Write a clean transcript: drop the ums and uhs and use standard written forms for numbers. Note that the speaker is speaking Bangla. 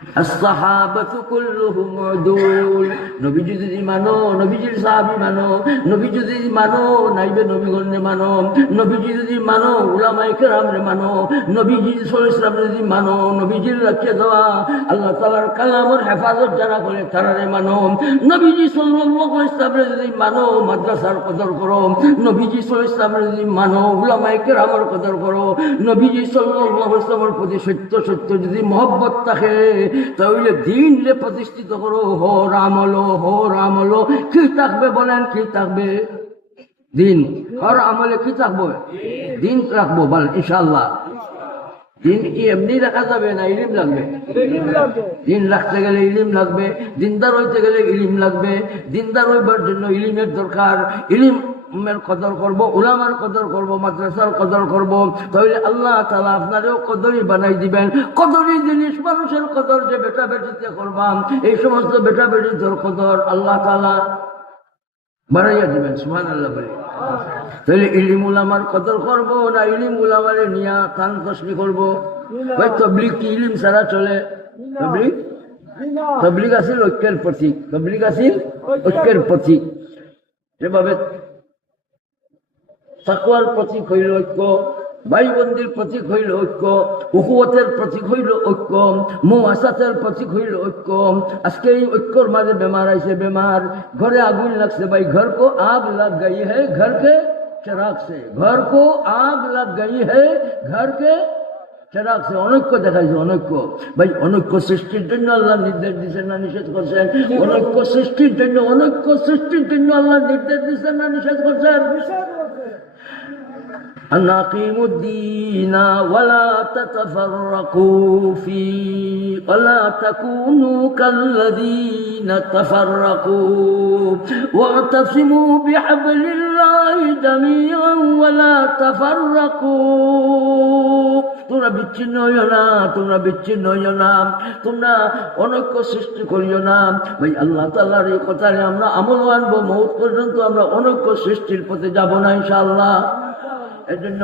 الصحابة كلهم عدول নবী যদি মানো নবীজির সাহাবী মানো নবী যদি মানো নাইবে নবীগণে মানো নবীজি যদি মানো উলামায়ে কেরামরে মানো নবীজি সাল্লাল্লাহু আলাইহি ওয়াসাল্লাম যদি মানো নবীজির রাখে দেওয়া আল্লাহ তাআলার কালামের হেফাজত যারা করে তারারে মানো নবীজি সাল্লাল্লাহু আলাইহি ওয়াসাল্লাম যদি মানো মাদ্রাসার কদর করো নবীজি সাল্লাল্লাহু আলাইহি ওয়াসাল্লাম যদি মানো উলামায়ে কেরামের কদর করো নবীজি সাল্লাল্লাহু আলাইহি ওয়াসাল্লামের প্রতি সত্য সত্য যদি মহব্বত থাকে তাহলে দিন রে প্রতিষ্ঠিত করো হর আমল কি থাকবে বলেন কি থাকবে দিন হর আমলে কি থাকবে দিন রাখবো বল ইনশাআল্লাহ দিন কি এমনি রাখা যাবে না ইলম লাগবে দিন রাখতে গেলে ইলম লাগবে দিনদার হইতে গেলে ইলম লাগবে দিনদার হইবার জন্য ইলমের দরকার ইলমের কদর করব উলামার কদর করব মাদ্রাসার কদর করব তাহলে আল্লাহ তাআলা আপনারও কদরই বানাই দিবেন কদরই জিনিস মানুষের কদর যে বেটা বেটিতে করবাম এই সমস্ত বেটা বেটির কদর আল্লাহ তাআলা বাড়াইয়া দিবেন সুবহানাল্লাহ বলে তাহলে ইলম উলামার কদর করব না ইলম উলামারে নিয়া কান তসবি করব ভাই তাবলীগ কি ইলম ছাড়া চলে তাবলীগ আছে ঐক্যের প্রতীক তাবলীগ আছে ঐক্যের প্রতীক যেভাবে তাকওয়ার প্রতীক হইল ঐক্য ভাইবন্দির প্রতীক হইল ঐক্য উখুয়াতের প্রতীক হইল ঐক্য মুআসাসাতের প্রতীক হইল ঐক্য আজকে এই ঐক্যর মাঝে বেমার আইছে বেমার ঘরে আগুন লাগছে ভাই ঘর কো আগ লাগ গই है घर के चिराग से घर को आग लग गई है घर के চিরাগ সে অনৈক্য দেখাইছে অনৈক্য ভাই অনৈক্য সৃষ্টির জন্য আল্লাহ নির্দেশ দিচ্ছেন না নিষেধ করছেন অনৈক্য সৃষ্টির জন্য আল্লাহ নির্দেশ দিচ্ছেন না নিষেধ করছেন أن أقيموا الدين ولا تتفرقوا فيه ولا تكونوا كالذين تفرقوا واعتصموا بحبل الله جميعا ولا تفرقوا তোমরা বিচ্ছিন্ন হইও না তোমরা অনৈক্য সৃষ্টি করিও না ভাই আল্লাহ তাআলার এই কথায় আমরা আমল আনবো মওত পর্যন্ত আমরা অনৈক্য সৃষ্টির পথে যাব না ইনশাআল্লাহ এর জন্য